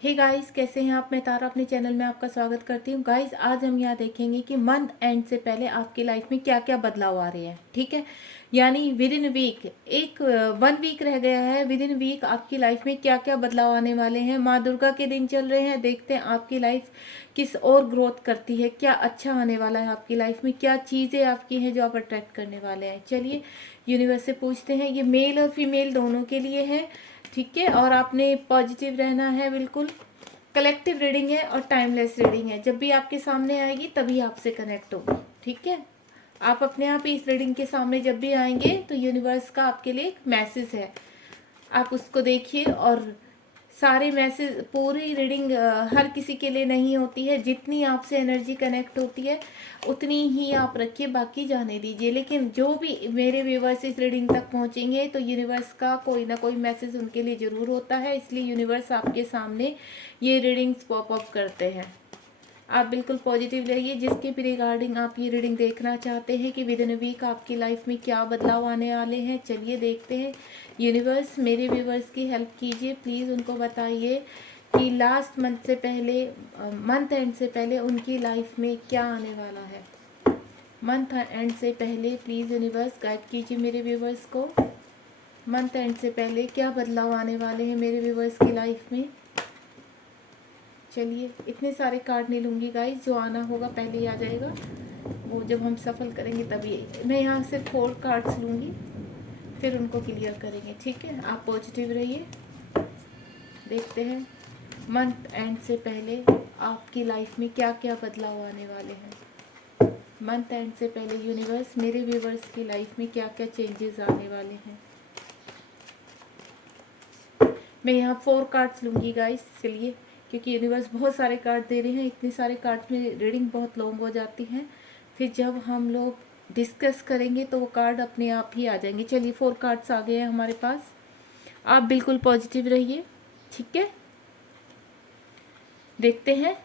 Hey guys, कैसे हैं आप। मैं तारा अपने चैनल में आपका स्वागत करती हूँ। गाइस, आज हम यहाँ देखेंगे कि मंथ एंड से पहले आपकी लाइफ में क्या क्या बदलाव आ रहे हैं। ठीक है, यानी विद इन वीक, एक 1 वीक रह गया है। विद इन वीक आपकी लाइफ में क्या क्या बदलाव आने वाले हैं। माँ दुर्गा के दिन चल रहे हैं, देखते हैं आपकी लाइफ किस और ग्रोथ करती है, क्या अच्छा आने वाला है आपकी लाइफ में, क्या चीज़ें आपकी हैं जो आप अट्रैक्ट करने वाले हैं। चलिए यूनिवर्स से पूछते हैं। ये मेल और फीमेल दोनों के लिए है, ठीक है। और आपने पॉजिटिव रहना है, बिल्कुल। कलेक्टिव रीडिंग है और टाइमलेस रीडिंग है। जब भी आपके सामने आएगी तभी आपसे कनेक्ट होगी, ठीक है। आप अपने आप ही इस रीडिंग के सामने जब भी आएंगे तो यूनिवर्स का आपके लिए एक मैसेज है, आप उसको देखिए। और सारे मैसेज, पूरी रीडिंग हर किसी के लिए नहीं होती है। जितनी आपसे एनर्जी कनेक्ट होती है उतनी ही आप रखिए, बाकी जाने दीजिए। लेकिन जो भी मेरे व्यूवर्स इस रीडिंग तक पहुंचेंगे तो यूनिवर्स का कोई ना कोई मैसेज उनके लिए ज़रूर होता है, इसलिए यूनिवर्स आपके सामने ये रीडिंग्स पॉप अप करते हैं। आप बिल्कुल पॉजिटिव रहिए। जिसके भी रिगार्डिंग आप ये रीडिंग देखना चाहते हैं कि विद इन अ वीक आपकी लाइफ में क्या बदलाव आने वाले हैं, चलिए देखते हैं। यूनिवर्स, मेरे व्यूवर्स की हेल्प कीजिए प्लीज़। उनको बताइए कि लास्ट मंथ से पहले, मंथ एंड से पहले उनकी लाइफ में क्या आने वाला है। मंथ एंड से पहले प्लीज़ यूनिवर्स गाइड कीजिए मेरे व्यूवर्स को। मंथ एंड से पहले क्या बदलाव आने वाले हैं मेरे व्यूवर्स की लाइफ में। चलिए, इतने सारे कार्ड नहीं लूँगी गाइस, जो आना होगा पहले ही आ जाएगा, वो जब हम सफल करेंगे तभी। मैं यहाँ से 4 कार्ड्स लूँगी, फिर उनको क्लियर करेंगे, ठीक है। आप पॉजिटिव रहिए। देखते हैं मंथ एंड से पहले आपकी लाइफ में क्या क्या बदलाव आने वाले हैं। मंथ एंड से पहले यूनिवर्स, मेरे व्यूवर्स की लाइफ में क्या क्या चेंजेस आने वाले हैं। मैं यहाँ 4 कार्ड्स लूँगी गाइस, चलिए, क्योंकि यूनिवर्स बहुत सारे कार्ड दे रहे हैं। इतने सारे कार्ड्स में रीडिंग बहुत लॉन्ग हो जाती है, फिर जब हम लोग डिस्कस करेंगे तो वो कार्ड अपने आप ही आ जाएंगे। चलिए, 4 कार्ड्स आ गए हैं हमारे पास। आप बिल्कुल पॉजिटिव रहिए, ठीक है। देखते हैं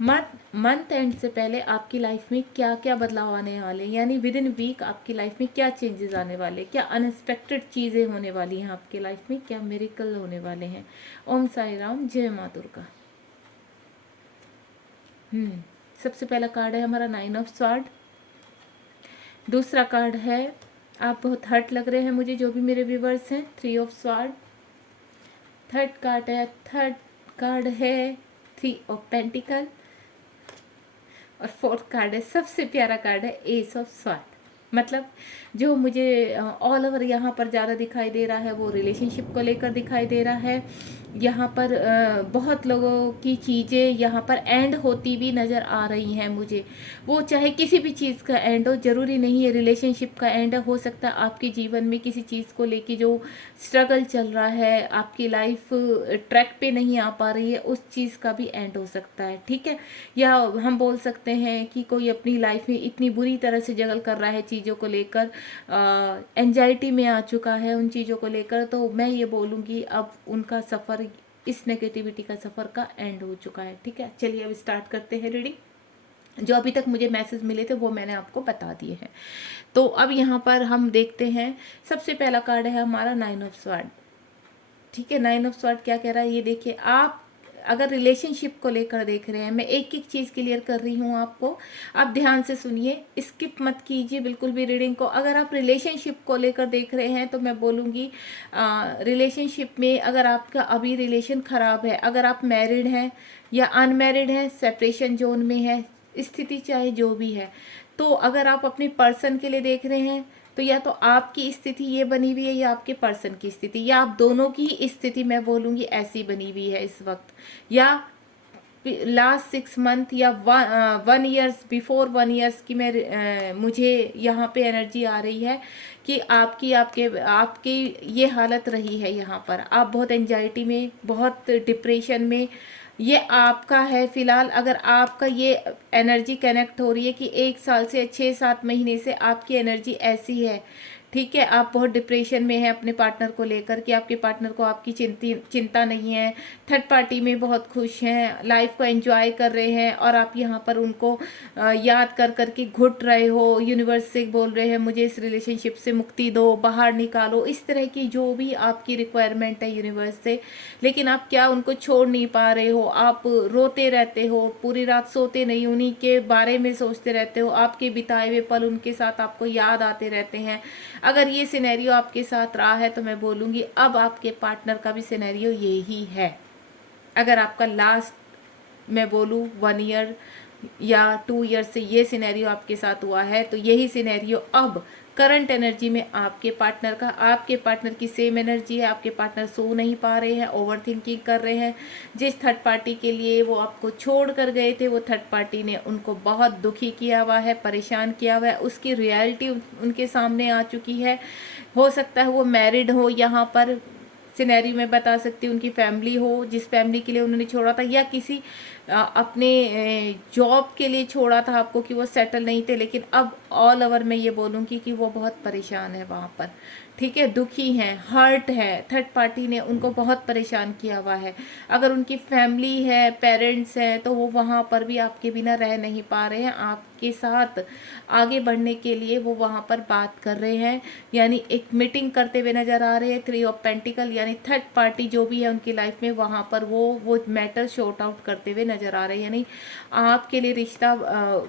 मंथ एंड से पहले आपकी लाइफ में क्या क्या बदलाव आने वाले हैं, यानी विद इन वीक आपकी लाइफ में क्या चेंजेस आने वाले, क्या अनएक्सपेक्टेड चीज़ें होने वाली हैं आपकी लाइफ में, क्या मिरेकल होने वाले हैं। ओम साई राम, जय माँ दुर्गा। सबसे पहला कार्ड है हमारा 9 ऑफ स्वॉर्ड। दूसरा कार्ड है, आप बहुत हर्ट लग रहे हैं मुझे, जो भी मेरे व्यूवर्स हैं, 3 ऑफ स्वॉर्ड। थर्ड कार्ड है 3 ऑफ पेंटिकल। और 4th कार्ड है, सबसे प्यारा कार्ड है, एस ऑफ स्वॉर्ड। मतलब जो मुझे ऑल ओवर यहाँ पर ज़्यादा दिखाई दे रहा है वो रिलेशनशिप को लेकर दिखाई दे रहा है। यहाँ पर बहुत लोगों की चीज़ें यहाँ पर एंड होती भी नज़र आ रही हैं मुझे। वो चाहे किसी भी चीज़ का एंड हो, ज़रूरी नहीं है रिलेशनशिप का एंड हो सकता है आपके जीवन में किसी चीज़ को लेके जो स्ट्रगल चल रहा है, आपकी लाइफ ट्रैक पे नहीं आ पा रही है, उस चीज़ का भी एंड हो सकता है, ठीक है। या हम बोल सकते हैं कि कोई अपनी लाइफ में इतनी बुरी तरह से जगल कर रहा है चीज़ों को लेकर, एंजाइटी में आ चुका है उन चीज़ों को लेकर, तो मैं ये बोलूँगी अब उनका सफ़र, इस नेगेटिविटी का सफ़र का एंड हो चुका है, ठीक है। चलिए अब स्टार्ट करते हैं रीडिंग। जो अभी तक मुझे मैसेज मिले थे वो मैंने आपको बता दिए हैं। तो अब यहाँ पर हम देखते हैं, सबसे पहला कार्ड है हमारा 9 ऑफ स्वॉर्ड, ठीक है। 9 ऑफ स्वॉर्ड क्या कह रहा है ये देखिए। आप अगर रिलेशनशिप को लेकर देख रहे हैं, मैं एक एक चीज़ क्लियर कर रही हूँ आपको, आप ध्यान से सुनिए, स्किप मत कीजिए बिल्कुल भी रीडिंग को। अगर आप रिलेशनशिप को लेकर देख रहे हैं तो मैं बोलूँगी रिलेशनशिप में अगर आपका अभी रिलेशन ख़राब है, अगर आप मैरिड हैं या अनमैरिड हैं, सेपरेशन जोन में है, स्थिति चाहे जो भी है, तो अगर आप अपने पर्सन के लिए देख रहे हैं तो या तो आपकी स्थिति ये बनी हुई है या आपके पर्सन की स्थिति, या आप दोनों की स्थिति मैं बोलूँगी ऐसी बनी हुई है इस वक्त, या लास्ट 6 मंथ या 1 ईयर्स, बिफोर 1 ईयर्स की मैं मुझे यहाँ पे एनर्जी आ रही है कि आपकी आपके आपकी ये हालत रही है। यहाँ पर आप बहुत एंजाइटी में, बहुत डिप्रेशन में, ये आपका है फिलहाल। अगर आपका ये एनर्जी कनेक्ट हो रही है कि 1 साल से 6-7 महीने से आपकी एनर्जी ऐसी है, ठीक है, आप बहुत डिप्रेशन में हैं अपने पार्टनर को लेकर कि आपके पार्टनर को आपकी चिंता नहीं है, थर्ड पार्टी में बहुत खुश हैं, लाइफ को एंजॉय कर रहे हैं, और आप यहाँ पर उनको याद कर करके घुट रहे हो, यूनिवर्स से बोल रहे हैं मुझे इस रिलेशनशिप से मुक्ति दो, बाहर निकालो, इस तरह की जो भी आपकी रिक्वायरमेंट है यूनिवर्स से। लेकिन आप क्या उनको छोड़ नहीं पा रहे हो, आप रोते रहते हो, पूरी रात सोते नहीं, उन्हीं के बारे में सोचते रहते हो, आपके बिताए हुए पल उनके साथ आपको याद आते रहते हैं। अगर ये सिनेरियो आपके साथ रहा है तो मैं बोलूँगी अब आपके पार्टनर का भी सिनेरियो यही है। अगर आपका लास्ट मैं बोलूँ 1 ईयर या 2 ईयर से ये सिनेरियो आपके साथ हुआ है, तो यही सिनेरियो अब करंट एनर्जी में आपके पार्टनर की सेम एनर्जी है। आपके पार्टनर सो नहीं पा रहे हैं, ओवर थिंकिंग कर रहे हैं। जिस थर्ड पार्टी के लिए वो आपको छोड़ कर गए थे, वो थर्ड पार्टी ने उनको बहुत दुखी किया हुआ है, परेशान किया हुआ है, उसकी रियलिटी उनके सामने आ चुकी है। हो सकता है वो मैरिड हो, यहाँ पर सिनेरियो में बता सकती हूँ, उनकी फैमिली हो जिस फैमिली के लिए उन्होंने छोड़ा था, या किसी अपने जॉब के लिए छोड़ा था आपको कि वो सेटल नहीं थे। लेकिन अब ऑल ओवर मैं ये बोलूँगी कि वो बहुत परेशान है वहाँ पर, ठीक है, दुखी हैं, हर्ट है, थर्ड पार्टी ने उनको बहुत परेशान किया हुआ है। अगर उनकी फैमिली है, पेरेंट्स हैं, तो वो वहाँ पर भी आपके बिना रह नहीं पा रहे हैं, आपके साथ आगे बढ़ने के लिए वो वहाँ पर बात कर रहे हैं, यानी एक मीटिंग करते हुए नज़र आ रहे हैं। 3 ऑफ पेंटिकल यानी थर्ड पार्टी जो भी है उनकी लाइफ में, वहाँ पर वो मैटर शॉर्ट आउट करते हुए नज़र आ रहे हैं, यानी आपके लिए रिश्ता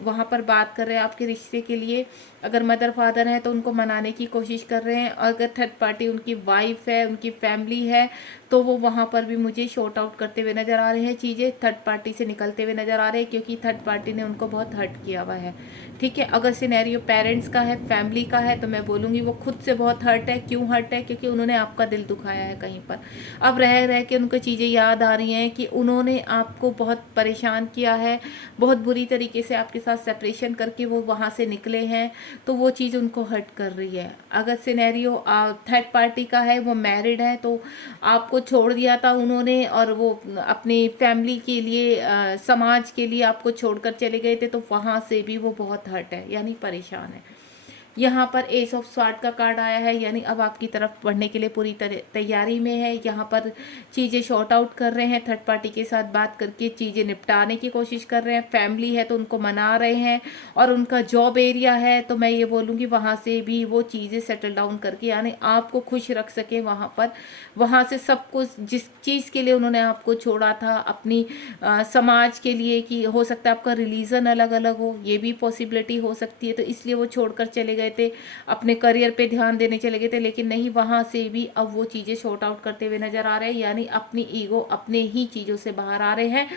वहाँ पर बात कर रहे हैं, आपके रिश्ते के लिए। अगर मदर फादर हैं तो उनको मनाने की कोशिश कर रहे हैं, अगर थर्ड पार्टी उनकी वाइफ है, उनकी फैमिली है, तो वो वहाँ पर भी मुझे शॉर्ट आउट करते हुए नज़र आ रहे हैं, चीज़ें थर्ड पार्टी से निकलते हुए नज़र आ रहे हैं, क्योंकि थर्ड पार्टी ने उनको बहुत हर्ट किया हुआ है। ठीक है, अगर सिनेरियो पेरेंट्स का है, फैमिली का है, तो मैं बोलूँगी वो खुद से बहुत हर्ट है। क्यों हर्ट है? क्योंकि उन्होंने आपका दिल दुखाया है कहीं पर। अब रह रह के उनको चीज़ें याद आ रही हैं कि उन्होंने आपको बहुत परेशान किया है, बहुत बुरी तरीके से आपके साथ सेपरेशन करके वो वहाँ से निकले हैं, तो वो चीज़ उनको हर्ट कर रही है। अगर सिनेरियो थर्ड पार्टी का है, वो मैरिड है, तो आपको छोड़ दिया था उन्होंने, और वो अपनी फैमिली के लिए समाज के लिए आपको छोड़कर चले गए थे, तो वहाँ से भी वो बहुत हर्ट है, यानी परेशान है। यहाँ पर एस ऑफ स्वार्ड का कार्ड आया है, यानी अब आपकी तरफ बढ़ने के लिए पूरी तैयारी में है। यहाँ पर चीज़ें शॉर्ट आउट कर रहे हैं, थर्ड पार्टी के साथ बात करके चीज़ें निपटाने की कोशिश कर रहे हैं। फैमिली है तो उनको मना रहे हैं, और उनका जॉब एरिया है तो मैं ये बोलूँगी वहाँ से भी वो चीज़ें सेटल डाउन करके, यानी आपको खुश रख सके वहाँ पर, वहाँ से सब कुछ जिस चीज़ के लिए उन्होंने आपको छोड़ा था, अपनी समाज के लिए, कि हो सकता है आपका रिलीजन अलग अलग हो, ये भी पॉसिबिलिटी हो सकती है, तो इसलिए वो छोड़कर चले गए थे, अपने करियर पे ध्यान देने चले गए थे। लेकिन नहीं, वहाँ से भी अब वो चीज़ें शॉर्ट आउट करते हुए नज़र आ रहे हैं, यानी अपनी ईगो, अपने ही चीज़ों से बाहर आ रहे हैं।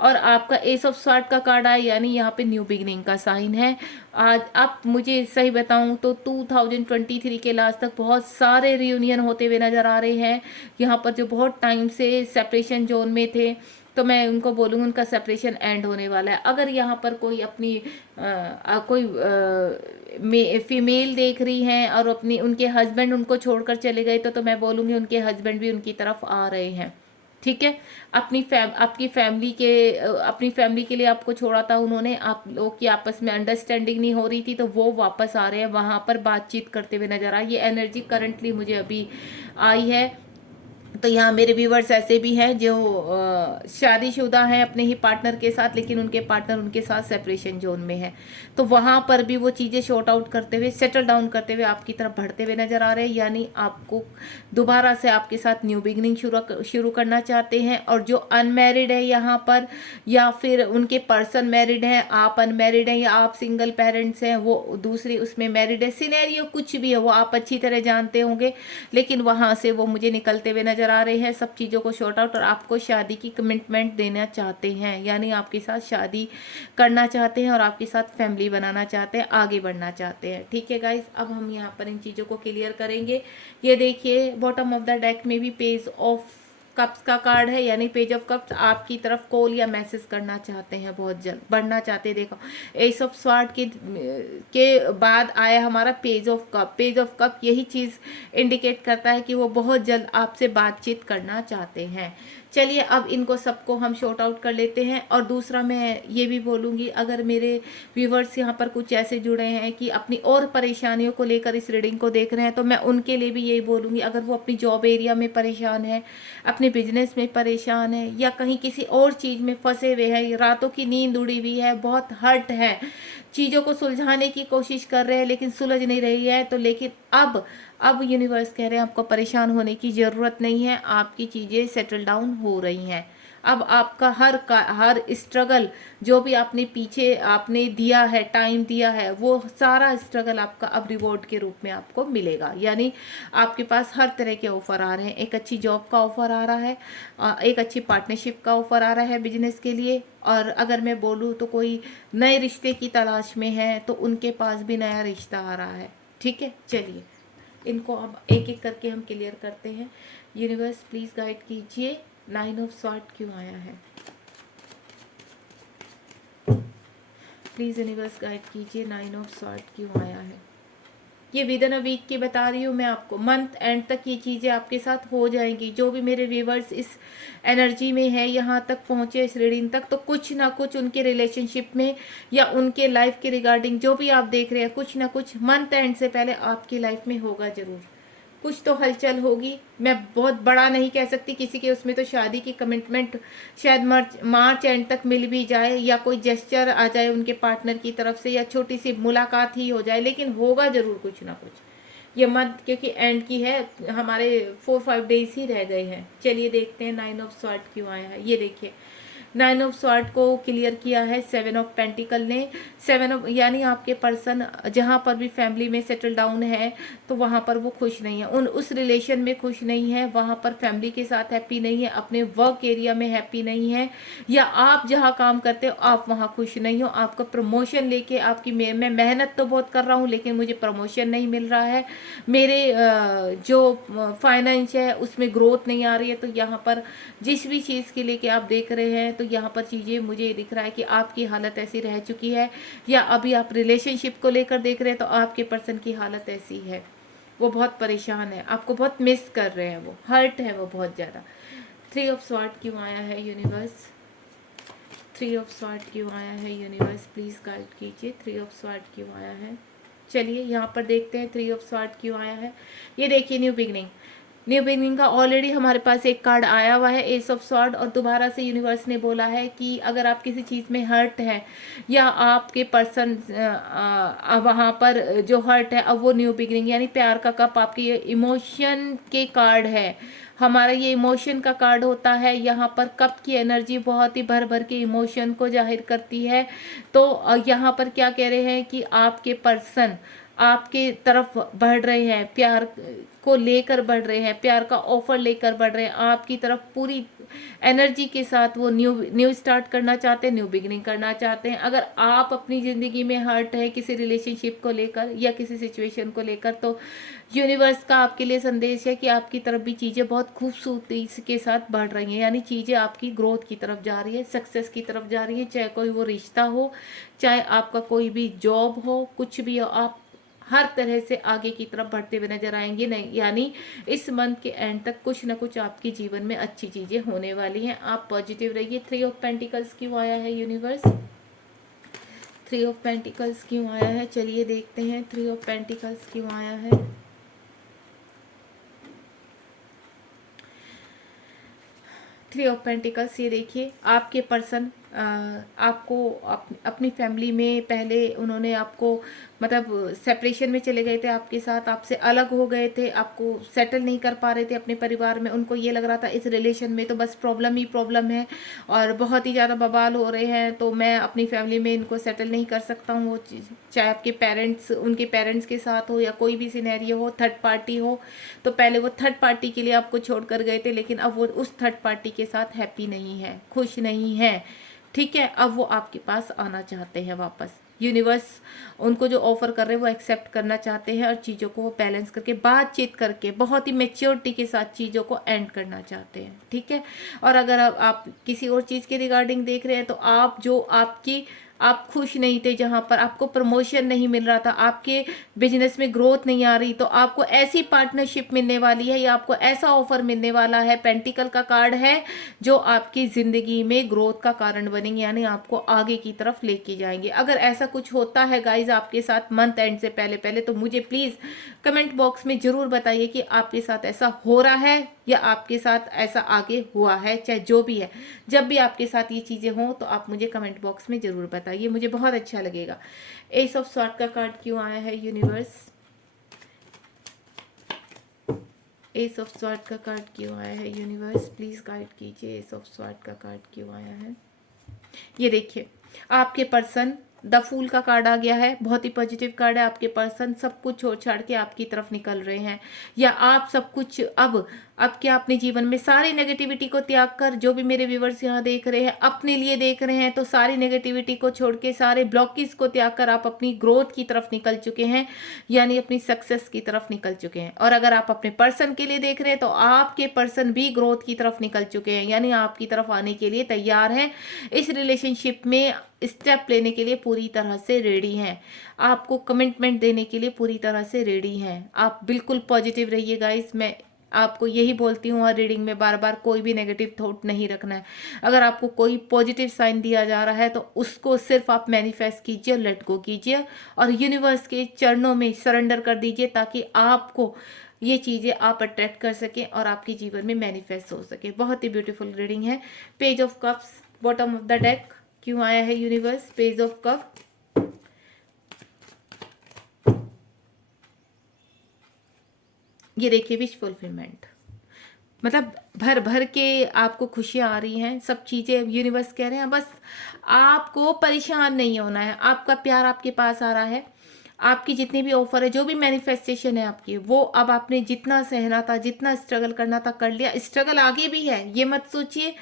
और आपका एस ऑफ स्वार्ड का कार्ड आया, यानी यहाँ पे न्यू बिगिनिंग का साइन है। आज आप मुझे सही बताऊं तो 2023 के लास्ट तक बहुत सारे रियूनियन होते हुए नज़र आ रहे हैं। यहाँ पर जो बहुत टाइम से सेपरेशन जोन में थे, तो मैं उनको बोलूँगी उनका सेपरेशन एंड होने वाला है। अगर यहाँ पर कोई अपनी फीमेल देख रही हैं और अपनी उनके हस्बैंड उनको छोड़कर चले गए, तो मैं बोलूँगी उनके हस्बैंड भी उनकी तरफ आ रहे हैं। ठीक है, आपकी फैमिली के लिए आपको छोड़ा था उन्होंने, आप लोग की आपस में अंडरस्टैंडिंग नहीं हो रही थी, तो वो वापस आ रहे हैं, वहाँ पर बातचीत करते हुए नजर आए। ये एनर्जी करंटली मुझे अभी आई है। तो यहाँ मेरे व्यूवर्स ऐसे भी हैं जो शादीशुदा हैं अपने ही पार्टनर के साथ, लेकिन उनके पार्टनर उनके साथ सेपरेशन जोन में है, तो वहाँ पर भी वो चीज़ें शॉर्ट आउट करते हुए, सेटल डाउन करते हुए आपकी तरफ बढ़ते हुए नजर आ रहे हैं, यानी आपको दोबारा से आपके साथ न्यू बिगनिंग शुरू करना चाहते हैं। और जो अनमैरिड है यहाँ पर, या फिर उनके पर्सन मैरिड हैं, आप अनमैरिड हैं, या आप सिंगल पेरेंट्स हैं, वो दूसरी उसमें मैरिड है, सिनेरियो कुछ भी है वो आप अच्छी तरह जानते होंगे, लेकिन वहाँ से वो मुझे निकलते हुए नजर आ रहे हैं, सब चीज़ों को शॉर्ट आउट, और आपको शादी की कमिटमेंट देना चाहते हैं, यानी आपके साथ शादी करना चाहते हैं और आपके साथ फैमिली बनाना चाहते हैं, आगे बढ़ना चाहते हैं। ठीक है गाइस, अब हम यहाँ पर इन चीज़ों को क्लियर करेंगे। ये देखिए बॉटम ऑफ द डेक में भी पेज ऑफ कप्स का कार्ड है, यानी पेज ऑफ कप्स आपकी तरफ कॉल या मैसेज करना चाहते हैं, बहुत जल्द बढ़ना चाहते हैं। देखो एस ऑफ स्वार्ड के बाद आया हमारा page of cup. Page of cup यही चीज़ इंडिकेट करता है कि वो बहुत जल्द आपसे बातचीत करना चाहते हैं। चलिए अब इनको सबको हम शॉर्ट आउट कर लेते हैं। और दूसरा मैं ये भी बोलूँगी, अगर मेरे व्यूवर्स यहाँ पर कुछ ऐसे जुड़े हैं कि अपनी और परेशानियों को लेकर इस रीडिंग को देख रहे हैं, तो मैं उनके लिए भी यही बोलूँगी, अगर वो अपनी जॉब एरिया में परेशान है, अपने बिजनेस में परेशान है, या कहीं किसी और चीज़ में फंसे हुए हैं, रातों की नींद उड़ी हुई है, बहुत हर्ट है, चीज़ों को सुलझाने की कोशिश कर रहे हैं लेकिन सुलझ नहीं रही है, तो लेकिन अब यूनिवर्स कह रहे हैं आपको परेशान होने की ज़रूरत नहीं है, आपकी चीज़ें सेटल डाउन हो रही हैं। अब आपका हर स्ट्रगल जो भी आपने पीछे आपने दिया है, टाइम दिया है, वो सारा स्ट्रगल आपका अब रिवॉर्ड के रूप में आपको मिलेगा। यानी आपके पास हर तरह के ऑफर आ रहे हैं। एक अच्छी जॉब का ऑफर आ रहा है, एक अच्छी पार्टनरशिप का ऑफर आ रहा है बिजनेस के लिए। और अगर मैं बोलूँ तो कोई नए रिश्ते की तलाश में है तो उनके पास भी नया रिश्ता आ रहा है। ठीक है, चलिए इनको अब एक एक करके हम क्लियर करते हैं। यूनिवर्स प्लीज़ गाइड कीजिए, 9 ऑफ स्वॉर्ड क्यों आया है? प्लीज़ यूनिवर्स गाइड कीजिए, 9 ऑफ स्वॉर्ड क्यों आया है? ये विद इन अ वीक की बता रही हूँ मैं आपको, मंथ एंड तक ये चीज़ें आपके साथ हो जाएंगी। जो भी मेरे व्यूवर्स इस एनर्जी में है, यहाँ तक पहुँचे इस रीडिंग तक, तो कुछ ना कुछ उनके रिलेशनशिप में या उनके लाइफ के रिगार्डिंग जो भी आप देख रहे हैं, कुछ ना कुछ मंथ एंड से पहले आपकी लाइफ में होगा ज़रूर। कुछ तो हलचल होगी। मैं बहुत बड़ा नहीं कह सकती, किसी के उसमें तो शादी की कमिटमेंट शायद मार्च एंड तक मिल भी जाए, या कोई जेस्चर आ जाए उनके पार्टनर की तरफ से, या छोटी सी मुलाकात ही हो जाए, लेकिन होगा ज़रूर कुछ ना कुछ। ये मंथ क्योंकि एंड की है, हमारे 4-5 डेज ही रह गए हैं। चलिए देखते हैं 9 ऑफ स्वॉर्ड क्यों आया है। ये देखिए 9 ऑफ स्वॉर्ड को क्लियर किया है 7 ऑफ पेंटिकल ने। 7 ऑफ यानी आपके पर्सन जहाँ पर भी फैमिली में सेटल डाउन है तो वहाँ पर वो खुश नहीं है, उस रिलेशन में खुश नहीं है, वहाँ पर फैमिली के साथ हैप्पी नहीं है, अपने वर्क एरिया में हैप्पी नहीं है, या आप जहाँ काम करते हो आप वहाँ खुश नहीं हो। आपका प्रमोशन लेके आपकी मैं मेहनत तो बहुत कर रहा हूँ लेकिन मुझे प्रमोशन नहीं मिल रहा है, मेरे जो फाइनेंस है उसमें ग्रोथ नहीं आ रही है। तो यहाँ पर जिस भी चीज़ के लिए कि आप देख रहे हैं, तो यहाँ पर चीज़ें मुझे दिख रहा है कि आपकी हालत ऐसी रह चुकी है, या अभी आप रिलेशनशिप को लेकर देख रहे हैं तो आपके पर्सन की हालत ऐसी है, वो बहुत परेशान है, आपको बहुत मिस कर रहे हैं, वो हर्ट है वो बहुत ज़्यादा। 3 ऑफ स्वॉर्ड क्यों आया है यूनिवर्स? 3 ऑफ स्वॉर्ड क्यों आया है यूनिवर्स? प्लीज़ गाइड कीजिए, 3 ऑफ स्वॉर्ड क्यों आया है? चलिए यहाँ पर देखते हैं 3 ऑफ स्वॉर्ड क्यों आया है। ये देखिए न्यू बिगनिंग। न्यू बिगनिंग का ऑलरेडी हमारे पास एक कार्ड आया हुआ है, एस ऑफ स्वॉर्ड, और दोबारा से यूनिवर्स ने बोला है कि अगर आप किसी चीज़ में हर्ट है या आपके पर्सन वहाँ पर जो हर्ट है, अब वो न्यू बिगनिंग यानी प्यार का कप आपके ये इमोशन के कार्ड है। हमारा ये इमोशन का कार्ड होता है, यहाँ पर कप की एनर्जी बहुत ही भर भर के इमोशन को जाहिर करती है। तो यहाँ पर क्या कह रहे हैं कि आपके पर्सन आपके तरफ बढ़ रहे हैं, प्यार को लेकर बढ़ रहे हैं, प्यार का ऑफर लेकर बढ़ रहे हैं आपकी तरफ, पूरी एनर्जी के साथ वो न्यू स्टार्ट करना चाहते हैं, न्यू बिगिनिंग करना चाहते हैं। अगर आप अपनी ज़िंदगी में हर्ट है किसी रिलेशनशिप को लेकर या किसी सिचुएशन को लेकर, तो यूनिवर्स का आपके लिए संदेश है कि आपकी तरफ भी चीज़ें बहुत खूबसूरती के साथ बढ़ रही हैं, यानी चीज़ें आपकी ग्रोथ की तरफ जा रही है, सक्सेस की तरफ जा रही है। चाहे कोई वो रिश्ता हो, चाहे आपका कोई भी जॉब हो, कुछ भी हो, आप हर तरह से आगे की तरफ बढ़ते हुए नजर आएंगे। नहीं यानी इस मंथ के एंड तक कुछ ना कुछ आपके जीवन में अच्छी चीज़ें होने वाली हैं, आप पॉजिटिव रहिए। 3 ऑफ पेंटिकल्स क्यों आया है यूनिवर्स? 3 ऑफ पेंटिकल्स क्यों आया है? चलिए देखते हैं 3 ऑफ पेंटिकल्स क्यों आया है। 3 ऑफ पेंटिकल्स, ये देखिए आपके पर्सन आपको अपनी फैमिली में पहले उन्होंने आपको मतलब सेपरेशन में चले गए थे आपके साथ, आपसे अलग हो गए थे, आपको सेटल नहीं कर पा रहे थे अपने परिवार में। उनको ये लग रहा था इस रिलेशन में तो बस प्रॉब्लम ही प्रॉब्लम है और बहुत ही ज़्यादा बवाल हो रहे हैं, तो मैं अपनी फैमिली में इनको सेटल नहीं कर सकता हूँ। वो चाहे आपके पेरेंट्स उनके पेरेंट्स के साथ हो या कोई भी सिनेरियो हो, थर्ड पार्टी हो, तो पहले वो थर्ड पार्टी के लिए आपको छोड़ कर गए थे, लेकिन अब वो उस थर्ड पार्टी के साथ हैप्पी नहीं है, खुश नहीं है। ठीक है, अब वो आपके पास आना चाहते हैं वापस। यूनिवर्स उनको जो ऑफर कर रहे हैं वो एक्सेप्ट करना चाहते हैं और चीज़ों को वो बैलेंस करके बातचीत करके बहुत ही मेच्योरिटी के साथ चीज़ों को एंड करना चाहते हैं, ठीक है। और अगर आप किसी और चीज़ के रिगार्डिंग देख रहे हैं तो आप खुश नहीं थे, जहाँ पर आपको प्रमोशन नहीं मिल रहा था, आपके बिजनेस में ग्रोथ नहीं आ रही, तो आपको ऐसी पार्टनरशिप मिलने वाली है या आपको ऐसा ऑफर मिलने वाला है, पेंटिकल का कार्ड है, जो आपकी ज़िंदगी में ग्रोथ का कारण बनेंगे, यानी आपको आगे की तरफ लेके जाएंगे। अगर ऐसा कुछ होता है गाइज आपके साथ मंथ एंड से पहले पहले, तो मुझे प्लीज़ कमेंट बॉक्स में ज़रूर बताइए कि आपके साथ ऐसा हो रहा है या आपके साथ ऐसा आगे हुआ है, चाहे जो भी है। जब भी आपके साथ ये चीज़ें हों तो आप मुझे कमेंट बॉक्स में ज़रूर बताइए, मुझे बहुत अच्छा लगेगा। एस ऑफ स्वॉर्ड का कार्ड क्यों आया है यूनिवर्स? एस ऑफ स्वॉर्ड का कार्ड क्यों आया है यूनिवर्स? प्लीज़ गाइड कीजिए, एस ऑफ स्वॉर्ड का कार्ड क्यों आया है? ये देखिए, आपके पर्सन, द फूल का कार्ड आ गया है, बहुत ही पॉजिटिव कार्ड है। आपके पर्सन सब कुछ छोड़ छाड़ के आपकी तरफ निकल रहे हैं, या आप सब कुछ अब क्या अपने जीवन में सारी नेगेटिविटी को त्याग कर, जो भी मेरे व्यूवर्स यहाँ देख रहे हैं अपने लिए देख रहे हैं, तो सारी नेगेटिविटी को छोड़ के, सारे ब्लॉकेज को त्याग कर आप अपनी ग्रोथ की तरफ निकल चुके हैं, यानी अपनी सक्सेस की तरफ निकल चुके हैं। और अगर आप अपने पर्सन के लिए देख रहे हैं तो आपके पर्सन भी ग्रोथ की तरफ निकल चुके हैं, यानी आपकी तरफ आने के लिए तैयार हैं, इस रिलेशनशिप में स्टेप लेने के लिए पूरी तरह से रेडी हैं, आपको कमिटमेंट देने के लिए पूरी तरह से रेडी हैं। आप बिल्कुल पॉजिटिव रहिए गाइस, मैं आपको यही बोलती हूँ, और रीडिंग में बार बार कोई भी नेगेटिव थॉट नहीं रखना है। अगर आपको कोई पॉजिटिव साइन दिया जा रहा है तो उसको सिर्फ आप मैनिफेस्ट कीजिए, लेट गो कीजिए और यूनिवर्स के चरणों में सरेंडर कर दीजिए, ताकि आपको ये चीज़ें आप अट्रैक्ट कर सकें और आपके जीवन में मैनिफेस्ट हो सके। बहुत ही ब्यूटीफुल रीडिंग है। Page of cups, bottom of the deck क्यों आया है यूनिवर्स? पेज ऑफ कप, ये देखिए विश फुलफिलमेंट, मतलब भर भर के आपको खुशियाँ आ रही हैं, सब चीज़ें यूनिवर्स कह रहे हैं, बस आपको परेशान नहीं होना है, आपका प्यार आपके पास आ रहा है, आपकी जितनी भी ऑफर है, जो भी मैनिफेस्टेशन है आपकी, वो अब आपने जितना सहना था, जितना स्ट्रगल करना था कर लिया। स्ट्रगल आगे भी है, ये मत सोचिए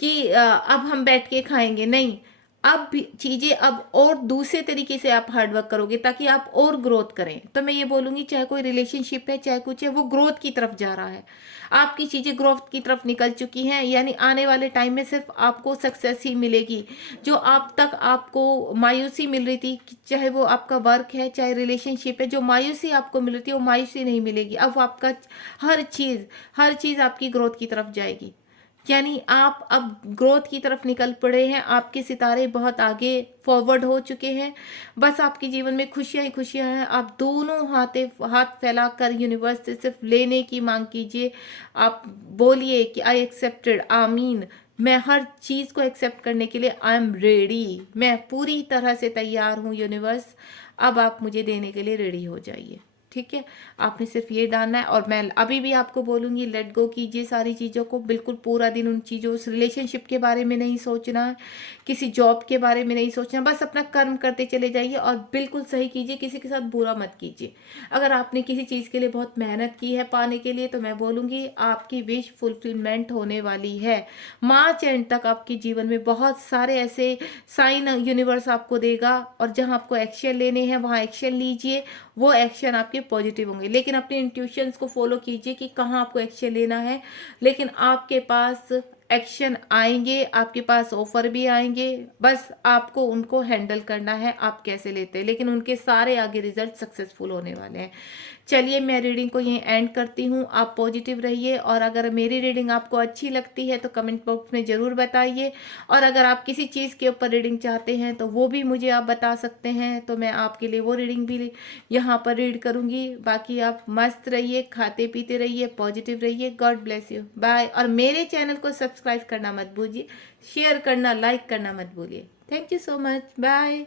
कि अब हम बैठ के खाएंगे, नहीं, अब भी चीज़ें अब और दूसरे तरीके से आप हार्डवर्क करोगे ताकि आप और ग्रोथ करें। तो मैं ये बोलूँगी, चाहे कोई रिलेशनशिप है, चाहे कुछ है, वो ग्रोथ की तरफ जा रहा है, आपकी चीज़ें ग्रोथ की तरफ निकल चुकी हैं, यानी आने वाले टाइम में सिर्फ आपको सक्सेस ही मिलेगी। जो आप तक आपको मायूसी मिल रही थी, चाहे वो आपका वर्क है, चाहे रिलेशनशिप है, जो मायूसी आपको मिल रही थी वो मायूसी नहीं मिलेगी। अब आपका हर चीज़ आपकी ग्रोथ की तरफ जाएगी, यानी आप अब ग्रोथ की तरफ निकल पड़े हैं, आपके सितारे बहुत आगे फॉरवर्ड हो चुके हैं, बस आपके जीवन में खुशियां ही खुशियां हैं। आप दोनों हाथ फैलाकर यूनिवर्स से सिर्फ लेने की मांग कीजिए, आप बोलिए कि आई एक्सेप्टेड, आमीन, मैं हर चीज़ को एक्सेप्ट करने के लिए आई एम रेडी, मैं पूरी तरह से तैयार हूँ यूनिवर्स, अब आप मुझे देने के लिए रेडी हो जाइए, ठीक है। आपने सिर्फ ये डालना है, और मैं अभी भी आपको बोलूँगी, लेट गो कीजिए सारी चीज़ों को, बिल्कुल पूरा दिन उन चीज़ों, उस रिलेशनशिप के बारे में नहीं सोचना है, किसी जॉब के बारे में नहीं सोचना, बस अपना कर्म करते चले जाइए और बिल्कुल सही कीजिए, किसी के साथ बुरा मत कीजिए। अगर आपने किसी चीज़ के लिए बहुत मेहनत की है पाने के लिए, तो मैं बोलूँगी आपकी विश फुलफिलमेंट होने वाली है। मार्च एंड तक आपके जीवन में बहुत सारे ऐसे साइन यूनिवर्स आपको देगा, और जहाँ आपको एक्शन लेने हैं वहाँ एक्शन लीजिए, वो एक्शन आपके पॉजिटिव होंगे। लेकिन अपने इंट्यूशंस को फॉलो कीजिए कि कहाँ आपको एक्शन लेना है, लेकिन आपके पास एक्शन आएंगे, आपके पास ऑफर भी आएंगे, बस आपको उनको हैंडल करना है, आप कैसे लेते हैं, लेकिन उनके सारे आगे रिजल्ट सक्सेसफुल होने वाले हैं। चलिए, मैं रीडिंग को यहीं एंड करती हूँ, आप पॉजिटिव रहिए, और अगर मेरी रीडिंग आपको अच्छी लगती है तो कमेंट बॉक्स में ज़रूर बताइए, और अगर आप किसी चीज़ के ऊपर रीडिंग चाहते हैं तो वो भी मुझे आप बता सकते हैं, तो मैं आपके लिए वो रीडिंग भी यहाँ पर रीड करूँगी। बाकी आप मस्त रहिए, खाते पीते रहिए, पॉजिटिव रहिए, गॉड ब्लेस यू, बाय। और मेरे चैनल को सब्सक्राइब करना मत भूलिए, शेयर करना, लाइक करना मत भूलिए। Thank you so much, bye.